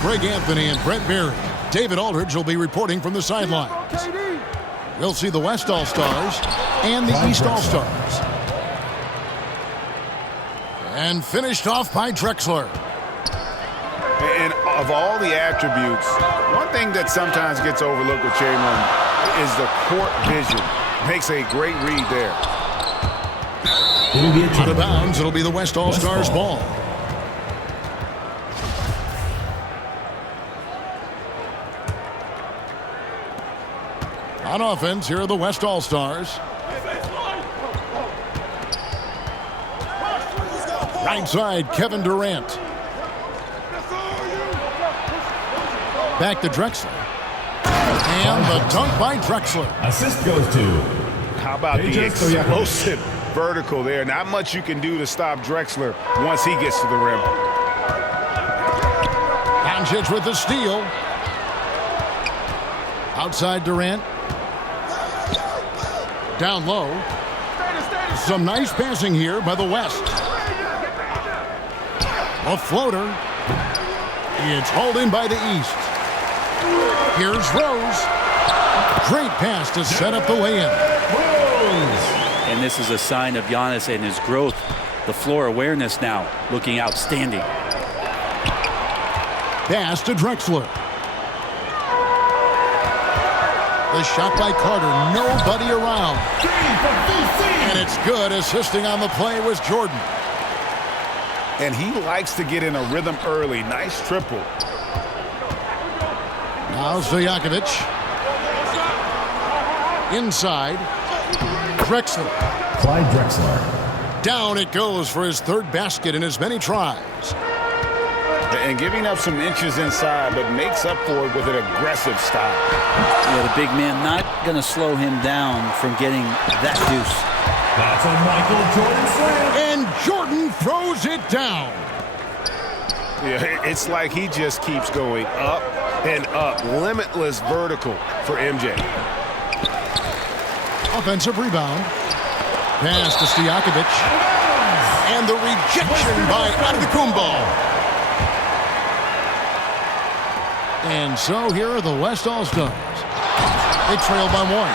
Greg Anthony and Brent Berry. David Aldridge will be reporting from the sidelines. We'll see the West All-Stars and the East All-Stars. And finished off by Drexler. And of all the attributes, one thing that sometimes gets overlooked with Chamberlain is the court vision. Makes a great read there. Out of bounds, it'll be the West All-Stars ball. On offense, here are the West All-Stars. Right side, Kevin Durant. Back to Drexler. And the dunk by Drexler. Assist goes to... How about the explosive vertical there? Not much you can do to stop Drexler once he gets to the rim. Doncic with the steal. Outside Durant. Down low. Some nice passing here by the West. A floater. It's hauled in by the East. Here's Rose. Great pass to set up the lay-in. And this is a sign of Giannis and his growth. The floor awareness now looking outstanding. Pass to Drexler. The shot by Carter. Nobody around. And it's good. Assisting on the play was Jordan. And he likes to get in a rhythm early. Nice triple. Now Yaomitch. Inside. Drexler. Clyde Drexler. Down it goes for his third basket in as many tries. And giving up some inches inside, but makes up for it with an aggressive stop. Yeah, the big man not going to slow him down from getting that deuce. That's a Michael Jordan slam. And Jordan throws it down. Yeah, it's like he just keeps going up and up. Limitless vertical for MJ. Offensive rebound. Pass to Yaomitch. And the rejection by Antetokounmpo. And so here are the West All-Stars. They trail by one.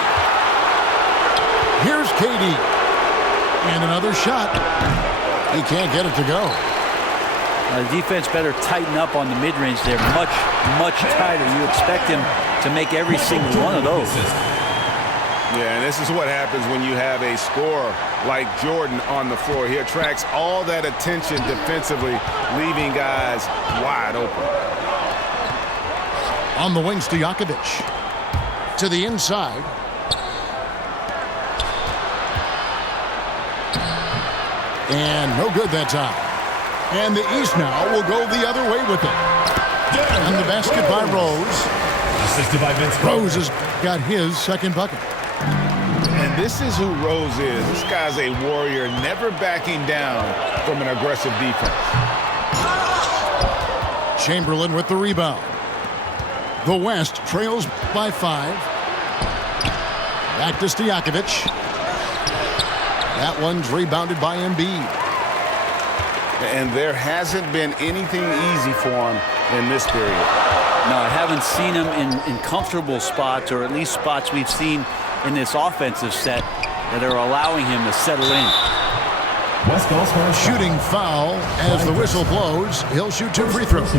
Here's KD. And another shot. He can't get it to go. The defense better tighten up on the mid-range there. Much, much tighter. You expect him to make every single one of those. Yeah, and this is what happens when you have a scorer like Jordan on the floor. He attracts all that attention defensively, leaving guys wide open. On the wings to Yaomitch. To the inside. And no good that time. And the East now will go the other way with it. And the basket by Rose. Assisted by Vince. Rose has got his second bucket. And this is who Rose is. This guy's a warrior, never backing down from an aggressive defense. Chamberlain with the rebound. The West trails by 5. Back to Yaomitch. That one's rebounded by Embiid. And there hasn't been anything easy for him in this period. No, I haven't seen him in comfortable spots, or at least spots we've seen in this offensive set that are allowing him to settle in. West All-Stars Shooting foul as the whistle blows. He'll shoot 2 free throws.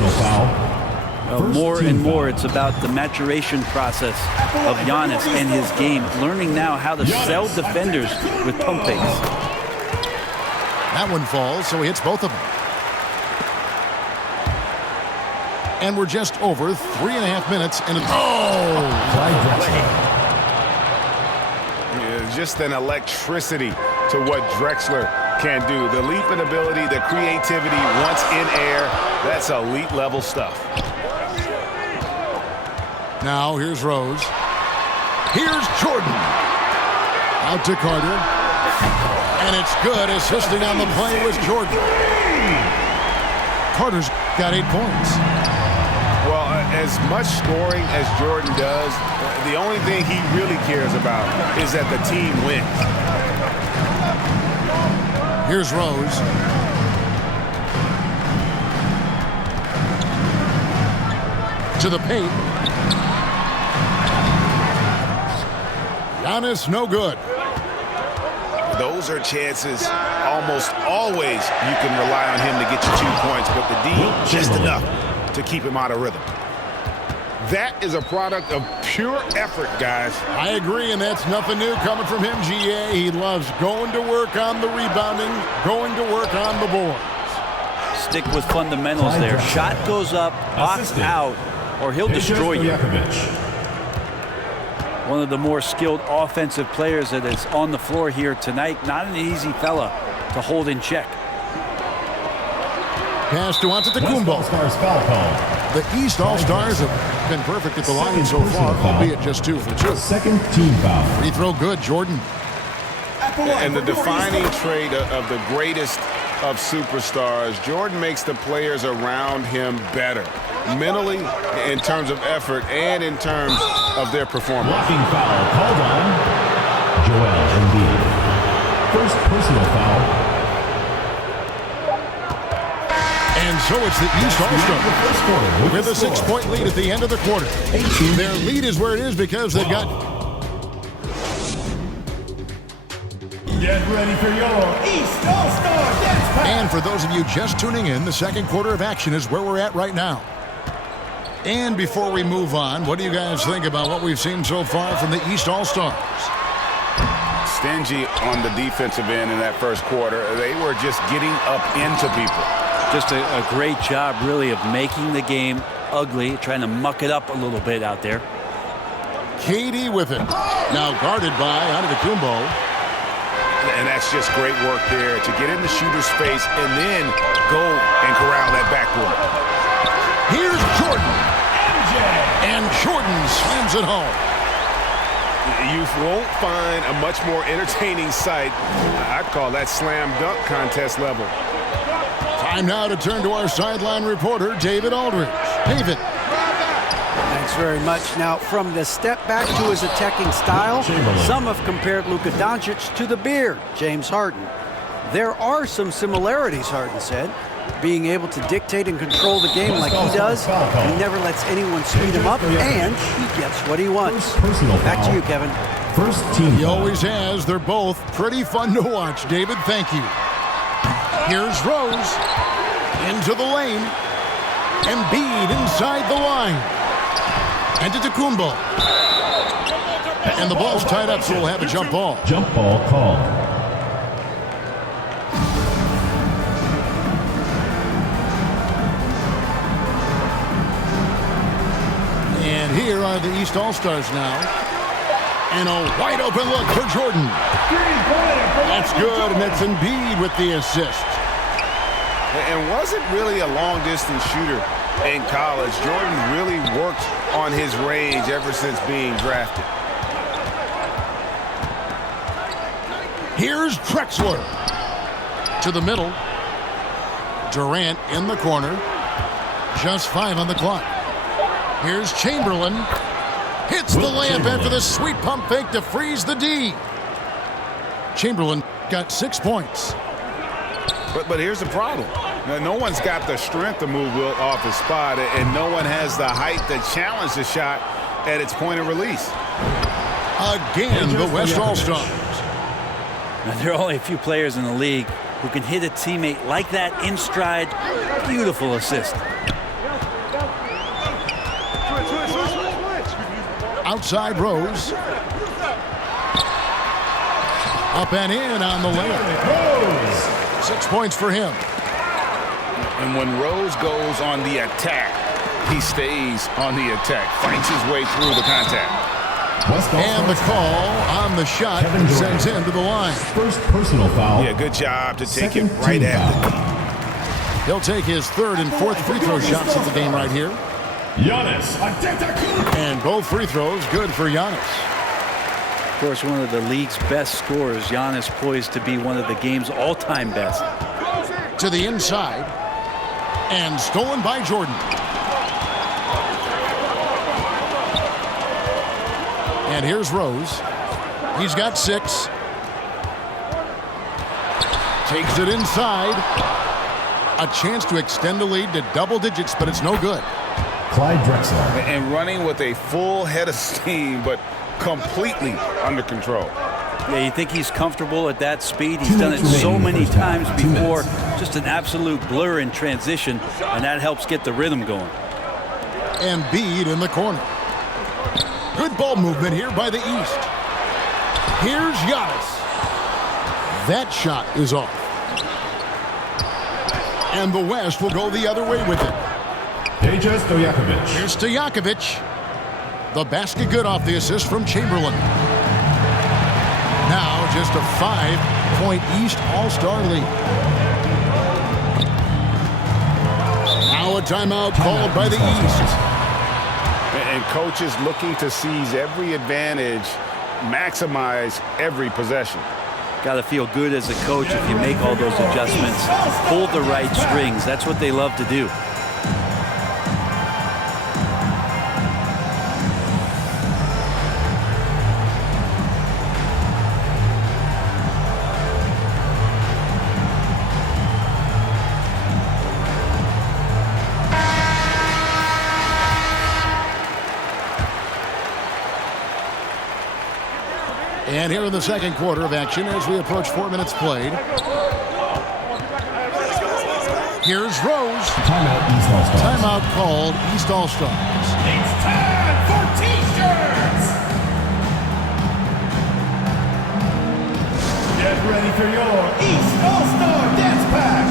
More and more, it's about the maturation process of Giannis and his game, learning now how to sell defenders with pump fakes. That one falls, so he hits both of them. And we're just over 3.5 minutes, and it's Yeah, just an electricity to what Drexler can do. The leaping ability, the creativity once in air, that's elite level stuff. Now here's Rose. Here's Jordan. Out to Carter. And it's good. Assisting on the play was Jordan. Carter's got 8 points. Well, as much scoring as Jordan does, the only thing he really cares about is that the team wins. Here's Rose. To the paint. Giannis, no good. Those are chances almost always you can rely on him to get you 2 points, but the D, just enough to keep him out of rhythm. That is a product of pure effort, guys. I agree, and that's nothing new coming from him, GA. He loves going to work on the rebounding, going to work on the boards. Stick with fundamentals there. Shot goes up, box out, or he'll destroy you. One of the more skilled offensive players that is on the floor here tonight. Not an easy fella to hold in check. Pass to Antetokounmpo. The East All-Stars have been perfect at the line so far, albeit just 2 for 2. Second team foul. Free throw good, Jordan. And the defining trait of the greatest of superstars, Jordan makes the players around him better, mentally, in terms of effort, and in terms of their performance. Blocking foul called on Joel Embiid. First personal foul. And so it's the East All-Stars with a 6-point lead at the end of the quarter. Their lead is where it is because they've got... Get ready for your East All-Star Dance Pass. And for those of you just tuning in, the second quarter of action is where we're at right now. And before we move on, what do you guys think about what we've seen so far from the East All-Stars? Stingy on the defensive end in that first quarter. They were just getting up into people. Just a great job, really, of making the game ugly, trying to muck it up a little bit out there. KD with it. Now guarded by Antetokounmpo. And that's just great work there to get in the shooter's face and then go and corral that backboard. Here's Jordan. MJ. And Jordan slams it home. You won't find a much more entertaining sight. I'd call that slam dunk contest level. Time now to turn to our sideline reporter, David Aldridge. David. Thanks very much. Now, from the step back to his attacking style, some have compared Luka Doncic to the Beard, James Harden. There are some similarities, Harden said. Being able to dictate and control the game like he does, he never lets anyone speed him up, and he gets what he wants. Back to you, Kevin. First team. He always has. They're both pretty fun to watch, David. Thank you. Here's Rose. Into the lane. Embiid inside the line. Antetokounmpo. And the ball's tied up, so we'll have a jump ball. Jump ball called. And here are the East All-Stars now. And a wide open look for Jordan. That's good, and that's Embiid with the assist. And wasn't really a long-distance shooter in college. Jordan really worked on his range ever since being drafted. Here's Drexler. To the middle. Durant in the corner. Just 5 on the clock. Here's Chamberlain. Hits the layup after the sweet pump fake to freeze the D. Chamberlain got 6 points. But here's the problem. Now, no one's got the strength to move Wilt off his spot, and no one has the height to challenge the shot at its point of release. Again, the West All-Stars. Now, there are only a few players in the league who can hit a teammate like that in stride. Beautiful assist. Outside Rose. Up and in on the layup. 6 points for him. And when Rose goes on the attack, he stays on the attack, fights his way through the contact. And the call on the shot sends him to the line. First personal foul. Yeah, good job to take it right at the He'll take his third and fourth free throw shots of the game right here. Giannis. And both free throws good for Giannis. Of course, one of the league's best scorers. Giannis poised to be one of the game's all-time best. To the inside. And stolen by Jordan. And here's Rose. He's got 6. Takes it inside. A chance to extend the lead to double digits, but it's no good. Clyde Drexler. And running with a full head of steam, but completely under control. Yeah, you think he's comfortable at that speed? He's done it so many times before. Just an absolute blur in transition, and that helps get the rhythm going. Embiid in the corner. Good ball movement here by the East. Here's Giannis. That shot is off. And the West will go the other way with it. Stojakovic. Here's Stojakovic. The basket good off the assist from Chamberlain. Now just a 5-point East All-Star lead. Now a timeout called by the East. And coaches looking to seize every advantage, maximize every possession. Got to feel good as a coach if you make all those adjustments. Pull the right strings. That's what they love to do. And here in the second quarter of action as we approach 4 minutes played. Here's Rose. Timeout, East All-Stars. Timeout called East All-Stars. It's time for T-shirts! Get ready for your East All-Star Dance Pack!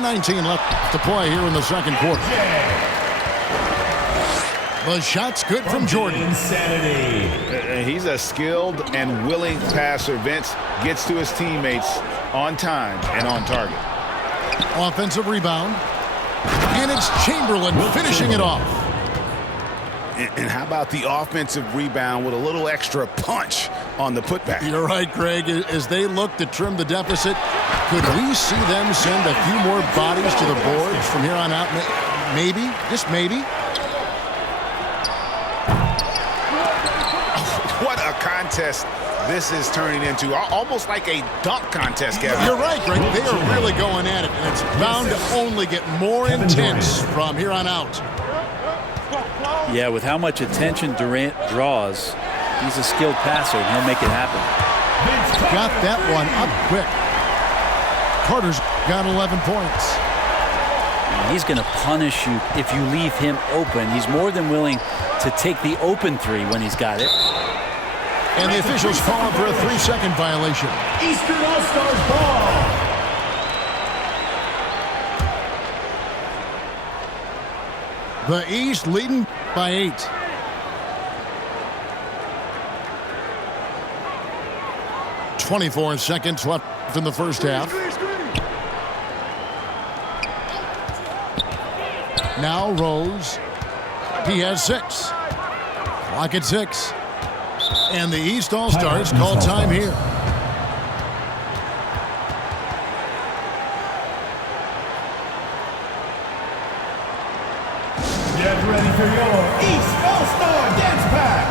.19 left to play here in the second quarter. The shot's good from Jordan. Insanity. He's a skilled and willing passer. Vince gets to his teammates on time and on target. Offensive rebound. And it's Chamberlain finishing it off. And how about the offensive rebound with a little extra punch on the putback? You're right, Greg. As they look to trim the deficit, could we see them send a few more bodies to the boards from here on out? Maybe, just maybe. What a contest this is turning into. Almost like a dunk contest, Kevin. You're right, Greg. They are really going at it, and it's bound to only get more intense from here on out. Yeah, with how much attention Durant draws, he's a skilled passer, and he'll make it happen. Got that one up quick. Carter's got 11 points. He's going to punish you if you leave him open. He's more than willing to take the open three when he's got it. And the officials calling for a 3-second violation. Eastern All-Stars ball. The East leading by 8. .24 seconds left in the first half. Now Rose. He has 6. Clock at 6. And the East All-Stars call time here. Get ready for your East All-Star Dance Pack.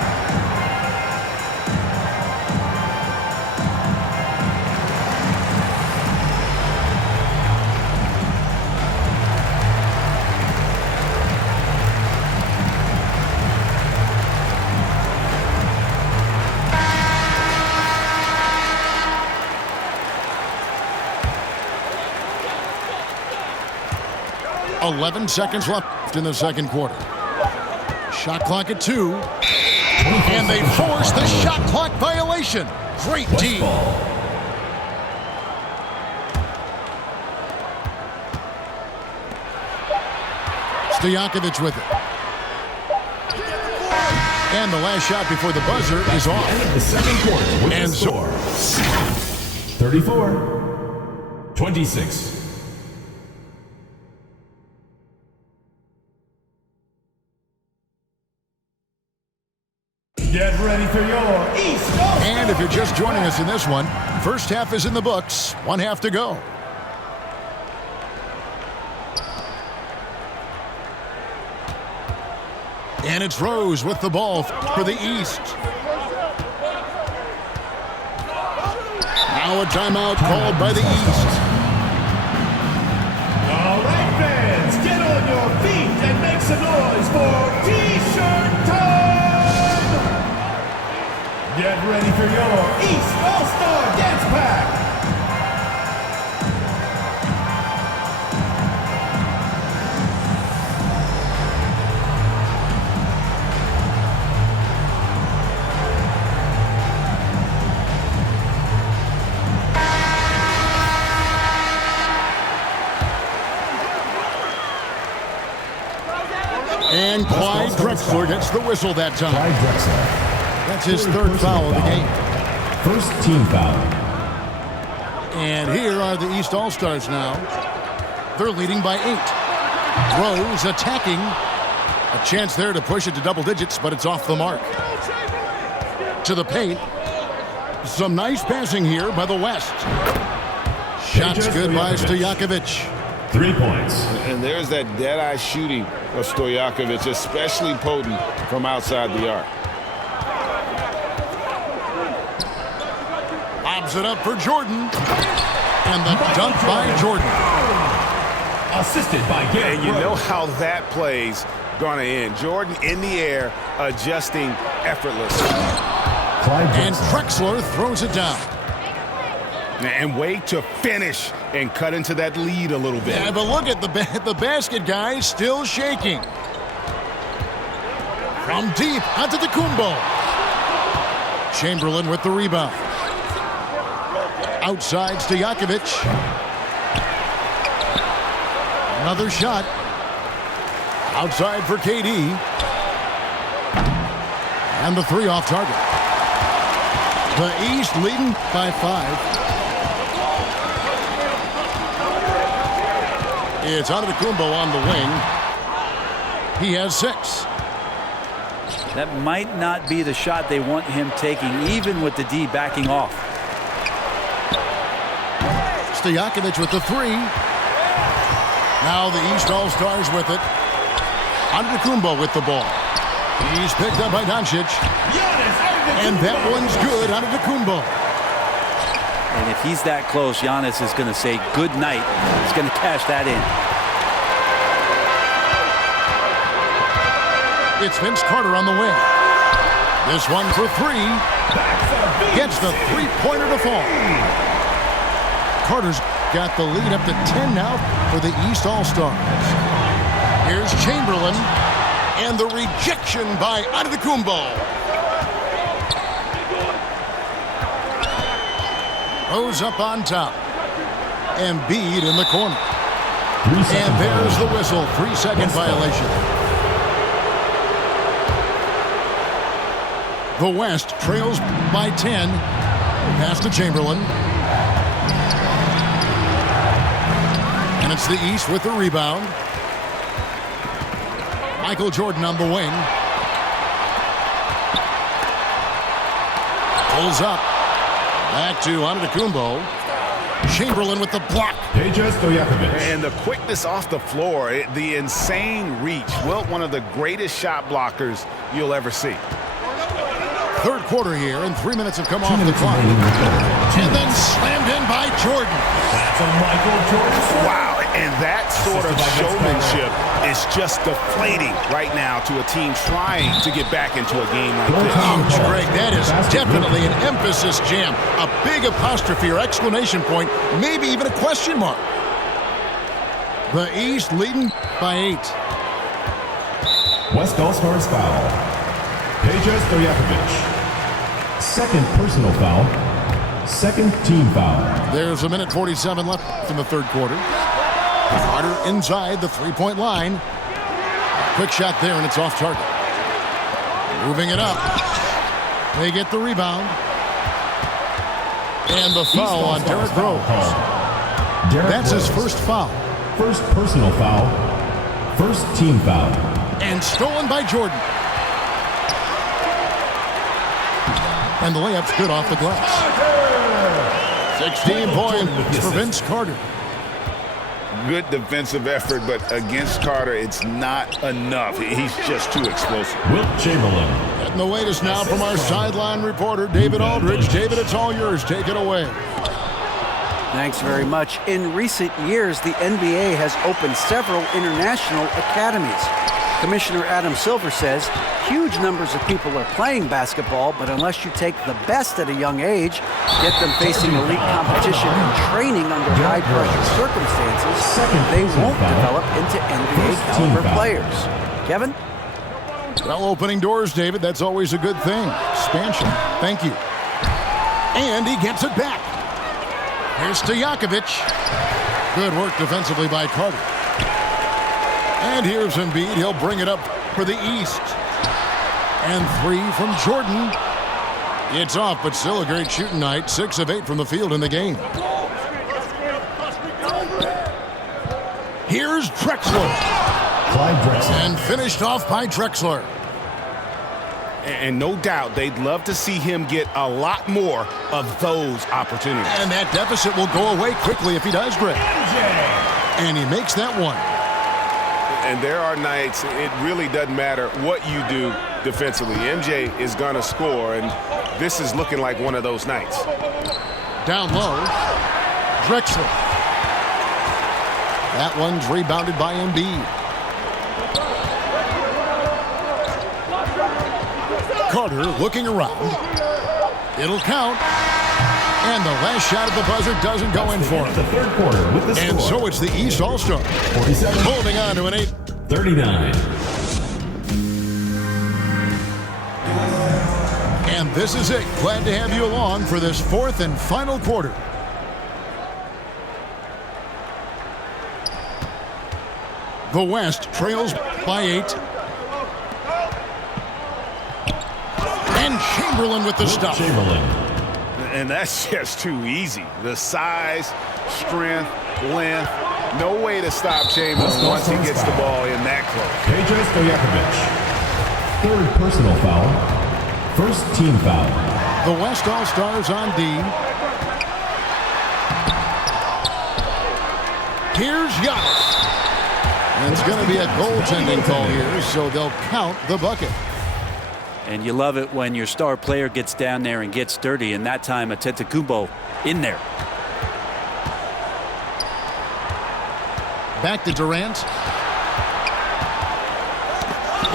.11 seconds left in the second quarter. Shot clock at 2. And they force the shot clock violation. Great D. Stojakovic with it. And the last shot before the buzzer is off. End of the second quarter with And the score. 34-26. Get ready for your East All-Star And And if you're just joining us in this one, first half is in the books, 1 half to go. And it's Rose with the ball for the East. Now a timeout called by the East. All right, fans, get on your feet and make some noise for T-shirt time! Get ready for your East All-Star Dance Pack! And Clyde Drexler gets the whistle that time. Clyde Drexler. That's his third foul of the game. First team foul. And here are the East All-Stars now. They're leading by 8. Rose attacking. A chance there to push it to double digits, but it's off the mark. To the paint. Some nice passing here by the West. Shots good by Stojakovic. 3 points. And there's that dead-eye shooting of Stojakovic, especially potent from outside the arc. Lobs it up for Jordan. And the dunk by Jordan. Assisted by Garrett And you know Rose. how that play's gonna end. Jordan in the air, adjusting effortlessly. Clyde And Drexler. Drexler throws it down. And wait to finish and cut into that lead a little bit. Yeah, but look at the basket, guys, still shaking. From deep, Antetokounmpo. Chamberlain with the rebound. Outside, Stojakovic. Another shot. Outside for KD. And the 3 off target. The East leading by 5. It's Antetokounmpo on the wing. He has 6. That might not be the shot they want him taking, even with the D backing off. Stojakovic with the 3. Now the East All-Stars with it. Antetokounmpo with the ball. He's picked up by Doncic. And that one's good, Antetokounmpo. And if he's that close, Giannis is going to say good night. He's going to cash that in. It's Vince Carter on the wing. This one for 3. Gets the three-pointer to fall. Carter's got the lead up to 10 now for the East All-Stars. Here's Chamberlain. And the rejection by Antetokounmpo. Rose up on top. Embiid in the corner. And there's the whistle. 3-second violation. The West trails by 10. Pass to Chamberlain. And it's the East with the rebound. Michael Jordan on the wing. Pulls up. Back to Antetokounmpo. Chamberlain with the block. Stojakovic. And the quickness off the floor, the insane reach. Wilt, one of the greatest shot blockers you'll ever see. Third quarter here, and 3 minutes have come off the clock. And then slammed in by Jordan. That's a Michael Jordan slam. Wow, and that sort of showmanship is just deflating right now to a team trying to get back into a game like this. Ouch, Greg, that is definitely an emphasis jam. A big apostrophe or exclamation point, maybe even a question mark. The East leading by 8. West All-Stars foul. Stojakovic. Second personal foul. Second team foul. There's 1:47 left in the third quarter. Carter inside the three-point line. Quick shot there, and it's off target. Moving it up. They get the rebound. And the foul on Derrick Rose. That's his first foul. First personal foul. First team foul. And stolen by Jordan. And the layup's good off the glass. 16 points for Vince Carter. Good defensive effort, but against Carter, it's not enough. He's just too explosive. Wilt Chamberlain. Getting the latest now from our sideline reporter, David Aldridge. David, it's all yours. Take it away. Thanks very much. In recent years, the NBA has opened several international academies. Commissioner Adam Silver says huge numbers of people are playing basketball, but unless you take the best at a young age, get them facing elite competition and training under high-pressure circumstances, they won't develop into NBA-caliber players. Kevin? Well, opening doors, David, that's always a good thing. Expansion. Thank you. And he gets it back. Here's to Yaomitch. Good work defensively by Carter. And here's Embiid. He'll bring it up for the East. And 3 from Jordan. It's off, but still a great shooting night. 6 of 8 from the field in the game. Here's Drexler. Clyde Drexler. And finished off by Drexler. And no doubt they'd love to see him get a lot more of those opportunities. And that deficit will go away quickly if he does, Greg. And he makes that one. And there are nights it really doesn't matter what you do defensively. MJ is going to score, and this is looking like one of those nights. Down low, Drexler. That one's rebounded by Embiid. Carter looking around. It'll count. And the last shot at the buzzer doesn't go in for him. The third quarter with the And score. so it's the East All-Star. 47. Holding on to an 8. 39. And this is it. Glad to have you along for this fourth and final quarter. The West trails by 8. And Chamberlain with the stop. Chamberlain. And that's just too easy. The size, strength, length. No way to stop Chamberlain once he gets the ball in that close. XXXSteveXXX2195. Third personal foul. First team foul. The West All-Stars on D. Here's Giannis. And it's going to be a goaltending call here, so they'll count the bucket. And you love it when your star player gets down there and gets dirty, and that time Antetokounmpo in there. Back to Durant.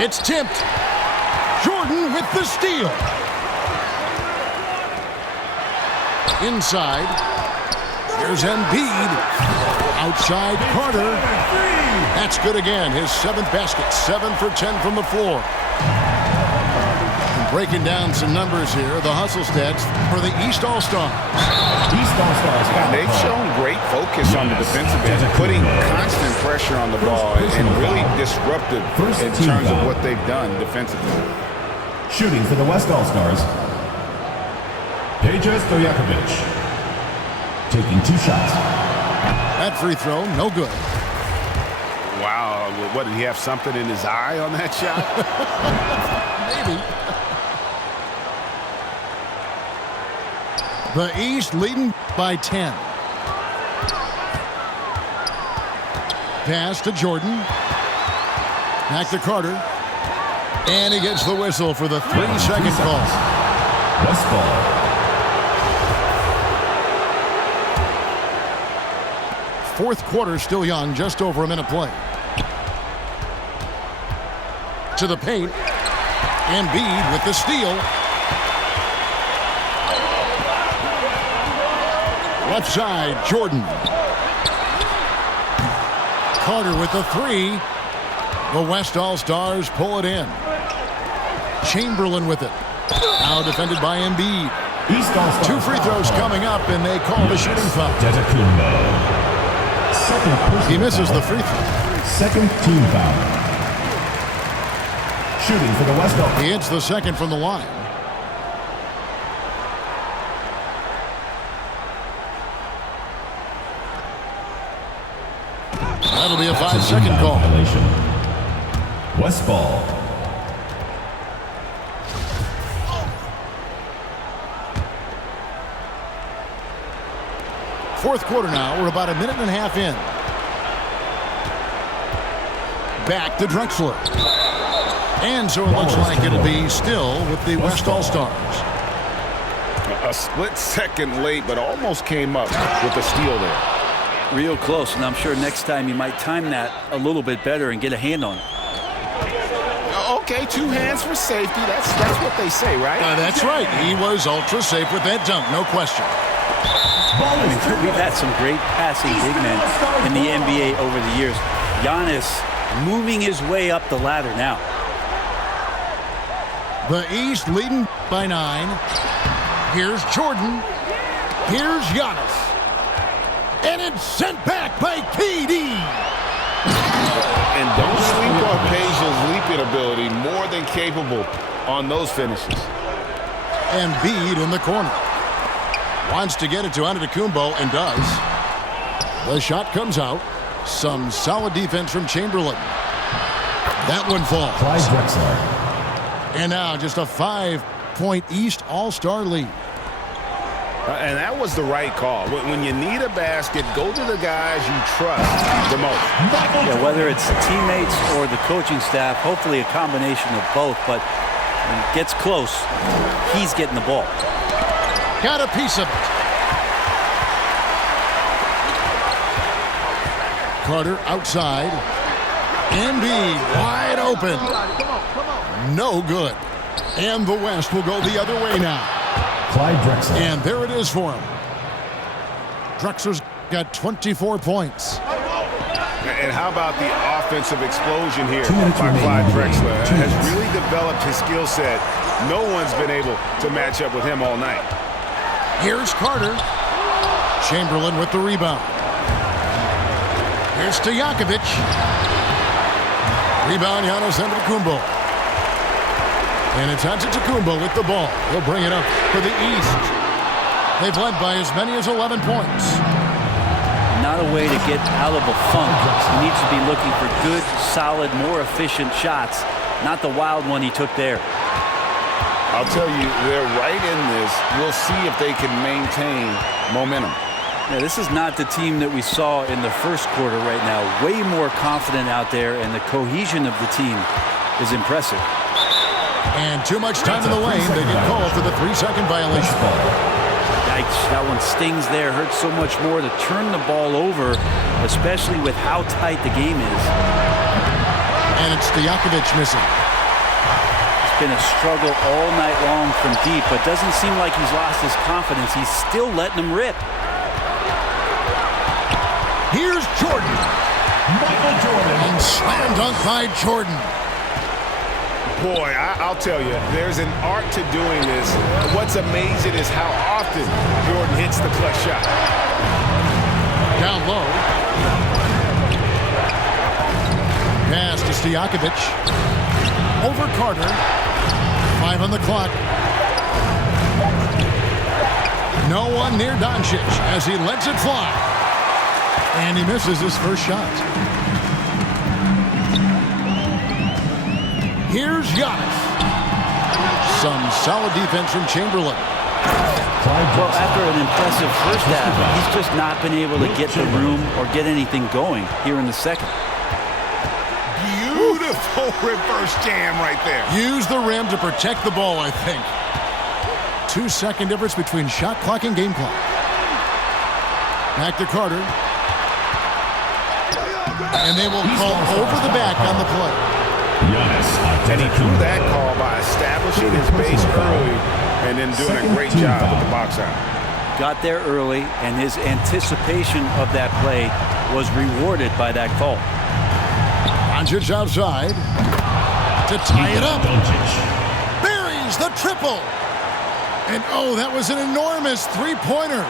It's tipped. Jordan with the steal. Inside. Here's Embiid. Outside Carter. That's good again. His 7th basket. 7 for 10 from the floor. Breaking down some numbers here. The hustle stats for the East All-Stars. East All-Stars. They've shown great focus on the defensive end, putting constant pressure on the ball and really disruptive in terms of what they've done defensively. Shooting for the West All-Stars. XXXSteveXXX2195. Taking 2 shots. That free throw, no good. Wow, what, did he have something in his eye on that shot? Maybe. The East leading by 10. Pass to Jordan. Back to Carter. And he gets the whistle for the 3-second call. West ball. Fourth quarter still young, just over a minute play. To the paint. Embiid with the steal. Left side, Jordan. Carter with the 3. The West All-Stars pull it in. Chamberlain with it. Now defended by Embiid. East All-Stars. 2 free throws coming up, and they call the shooting foul. He misses the free throw. Second team foul. Shooting for the West All-Stars. He hits the second from the line. That'll be a 5-second call. Violation. West ball. fourth quarter now. We're about a minute and a half in. Back to Drexler. And so it looks like it'll be still with the West All-Stars. A split second late, but almost came up with a steal there. Real close, and I'm sure next time you might time that a little bit better and get a hand on it. Okay, 2 hands for safety. That's what they say, right? That's right. He was ultra safe with that dunk, no question. I mean, we've had some great passing big men in the NBA over the years. Giannis moving his way up the ladder now. The East leading by 9. Here's Jordan. Here's Giannis. And it's sent back by KD. And don't sleep on Peja's leaping ability. More than capable on those finishes. Embiid in the corner. Wants to get it to Antetokounmpo and does. The shot comes out. Some solid defense from Chamberlain. That one falls. Clyde Drexler. And now just a 5-point East All-Star lead. And that was the right call. When you need a basket, go to the guys you trust the most. Yeah, whether it's teammates or the coaching staff, hopefully a combination of both. But when it gets close, he's getting the ball. Got a piece of it. Carter outside. Embiid wide open. No good. And the West will go the other way now. Clyde Drexler. And there it is for him. Drexler's got 24 points. And how about the offensive explosion here 2 minutes by remaining Clyde in the game. Drexler? 2 Has minutes. really developed his skill set. No one's been able to match up with him all night. Here's Carter. Chamberlain with the rebound. Here's to Yaomitch. Rebound, Giannis Antetokounmpo. And it's Antetokounmpo with the ball. He'll bring it up for the East. They've led by as many as 11 points. Not a way to get out of a funk. He needs to be looking for good, solid, more efficient shots, not the wild one he took there. I'll tell you, they're right in this. We'll see if they can maintain momentum. Yeah, this is not the team that we saw in the first quarter right now. Way more confident out there, and the cohesion of the team is impressive. And too much time in the lane. They get called for the 3-second violation. Yikes, that one stings there. Hurts so much more to turn the ball over, especially with how tight the game is. And it's Yaomitch missing. It's been a struggle all night long from deep, but doesn't seem like he's lost his confidence. He's still letting them rip. Here's Jordan. Michael Jordan. And slam dunk by Jordan. Boy, I'll tell you, there's an art to doing this. What's amazing is how often Jordan hits the clutch shot. Down low. Pass to Stojakovic. Over Carter. 5 on the clock. No one near Doncic as he lets it fly. And he misses his first shot. Here's Giannis. Some solid defense from Chamberlain. Well, after an impressive first half, he's just not been able to get the room or get anything going here in the second. Beautiful reverse jam right there. Use the rim to protect the ball, I think. 2-second difference between shot clock and game clock. Back to Carter. And they will call over the back on the play. And he drew that call by establishing his base early and then doing a great job with the box out. Got there early, and his anticipation of that play was rewarded by that call. Doncic outside to tie it up. Buries the triple. And oh, that was an enormous three-pointer.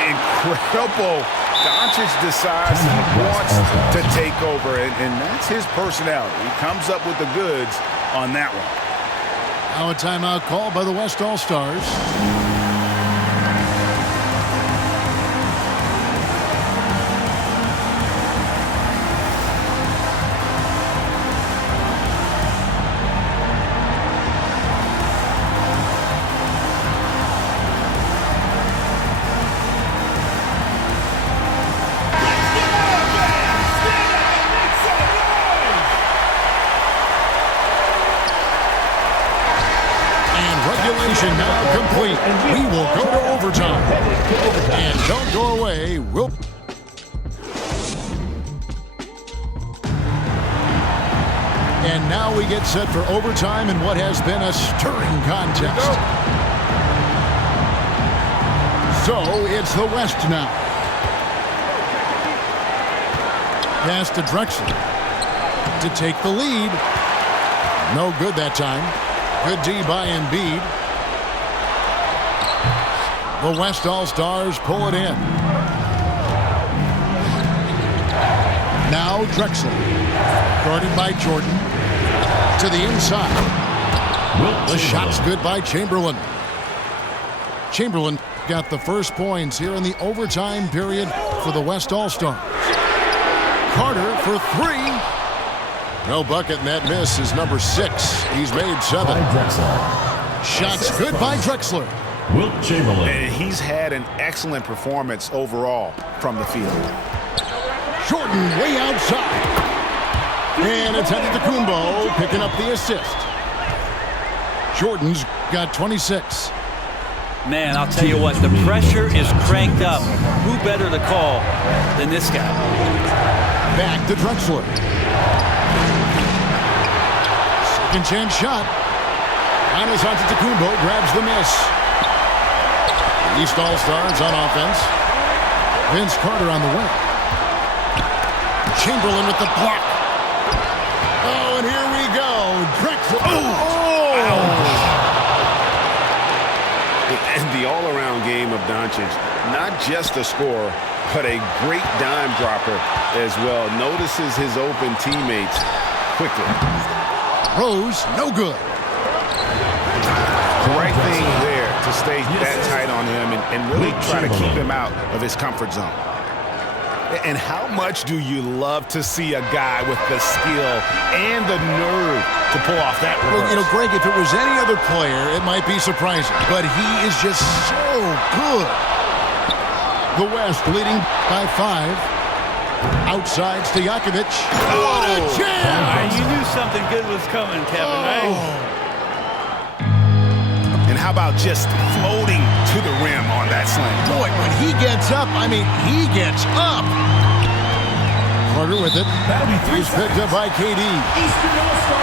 Incredible. Doncic decides he wants to take over, and that's his personality. He comes up with the goods on that one. Now a timeout called by the West All-Stars. to overtime. And don't go away. And now we get set for overtime in what has been a stirring contest. So it's the West now. Pass to Drexler to take the lead. No good that time. Good D by Embiid. The West All-Stars pull it in. Now Drexler, guarded by Jordan. To the inside. The shot's good by Chamberlain. Chamberlain got the first points here in the overtime period for the West All-Stars. Carter for three. No bucket, and that miss is number 6. He's made 7. Shots good by Drexler. Wilt Chamberlain. And he's had an excellent performance overall from the field. Jordan way outside. And it's Antetokounmpo picking up the assist. Jordan's got 26. Man, I'll tell you what, the pressure is cranked up. Who better to call than this guy? Back to Drexler. Second chance shot. Giannis Antetokounmpo grabs the miss. The East All-Stars on offense. Vince Carter on the wing. Chamberlain with the block. Oh, and here we go. Drexler. Oh! And the all-around game of Doncic, not just a scorer, but a great dime dropper as well. Notices his open teammates quickly. Rose, no good. The right thing there to stay that tight on him and really try to keep him out of his comfort zone. And how much do you love to see a guy with the skill and the nerve to pull off that reverse? Well, Greg, if it was any other player, it might be surprising. But he is just so good. The West leading by 5. Outside Stojakovic. What a jam! You knew something good was coming, Kevin, right? And how about just floating to the rim on that slam? Boy, when he gets up, he gets up. Carter with it. He's picked up by KD.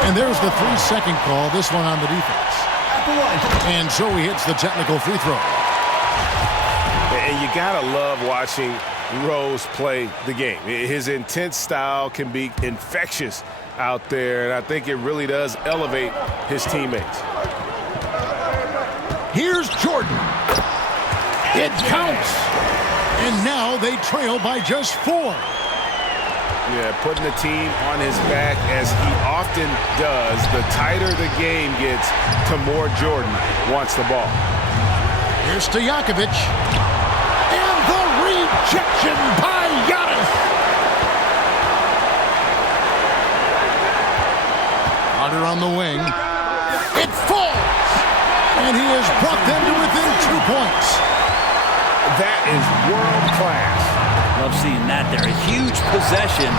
And there's the 3-second call, this one on the defense. And so he hits the technical free throw. And you gotta love watching Rose play the game. His intense style can be infectious out there, and I think it really does elevate his teammates. Here's Jordan. It counts. And now they trail by just 4. Yeah, putting the team on his back as he often does. The tighter the game gets, the more Jordan wants the ball. Here's Stojakovic. And the rejection by Giannis. Carter on the wing. It falls. And he has brought them to within 2 points. That is world class. Love seeing that there. A huge possession,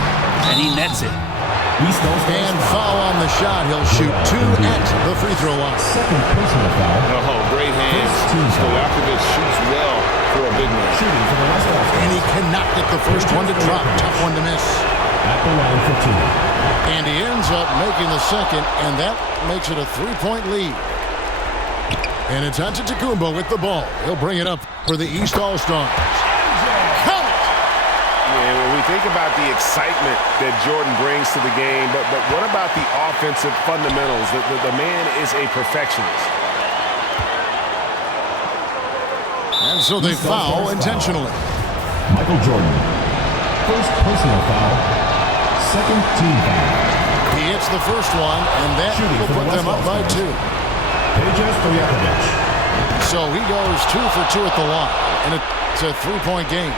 and he nets it. And foul on the shot. He'll shoot 2 at the free throw line. Second personal foul. Oh, great hands. Stojakovic shoots well for a big man. Shooting for the West All-Stars. And he cannot get the first one to drop. Tough one to miss. At the line for 2. And he ends up making the second, and that makes it a 3-point lead. And it's Antetokounmpo with the ball. He'll bring it up for the East All-Stars. Count it! Yeah, when we think about the excitement that Jordan brings to the game, but what about the offensive fundamentals? The man is a perfectionist. And so they foul intentionally. Michael Jordan. First personal foul. Second team foul. He hits the first one, and that will put them up by 2. So he goes 2 for 2 at the line, and it's a 3-point game.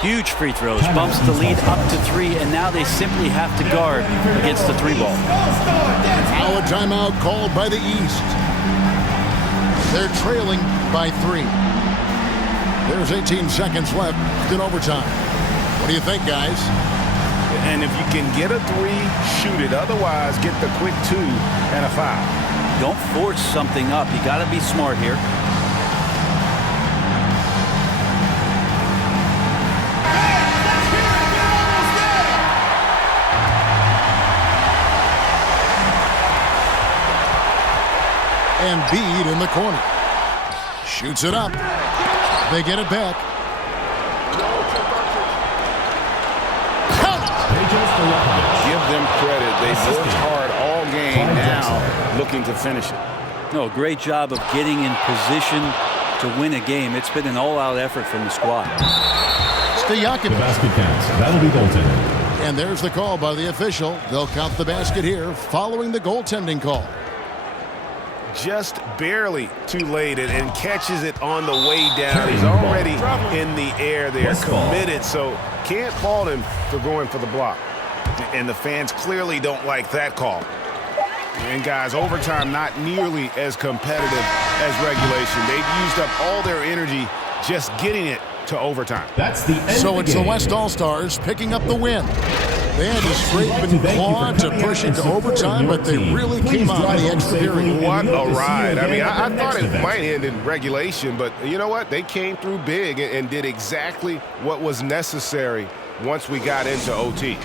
Huge free throws, bumps the lead up to 3, and now they simply have to guard against the 3 ball. Now a timeout called by the East. They're trailing by 3. There's 18 seconds left in overtime. What do you think, guys? And if you can get a 3, shoot it. Otherwise, get the quick 2 and a foul. Don't force something up. You got to be smart here. Embiid in the corner. Shoots it up. They get it back. Give them credit. They've worked hard all game now, looking to finish it. No, great job of getting in position to win a game. It's been an all-out effort from the squad. Stojakovic. The basket counts. That'll be goaltending. And there's the call by the official. They'll count the basket here following the goaltending call. Just barely too late and catches it on the way down. He's already in the air there, committed, so can't fault him for going for the block. And the fans clearly don't like that call. And guys, overtime not nearly as competitive as regulation. They've used up all their energy just getting it to overtime. That's the end So of it's the the game. West All-Stars picking up the win. They had to scrape and claw to push it to overtime, but they really came out in the extra period. What a ride. I mean, I thought it might end in regulation, but you know what? They came through big and did exactly what was necessary once we got into OT.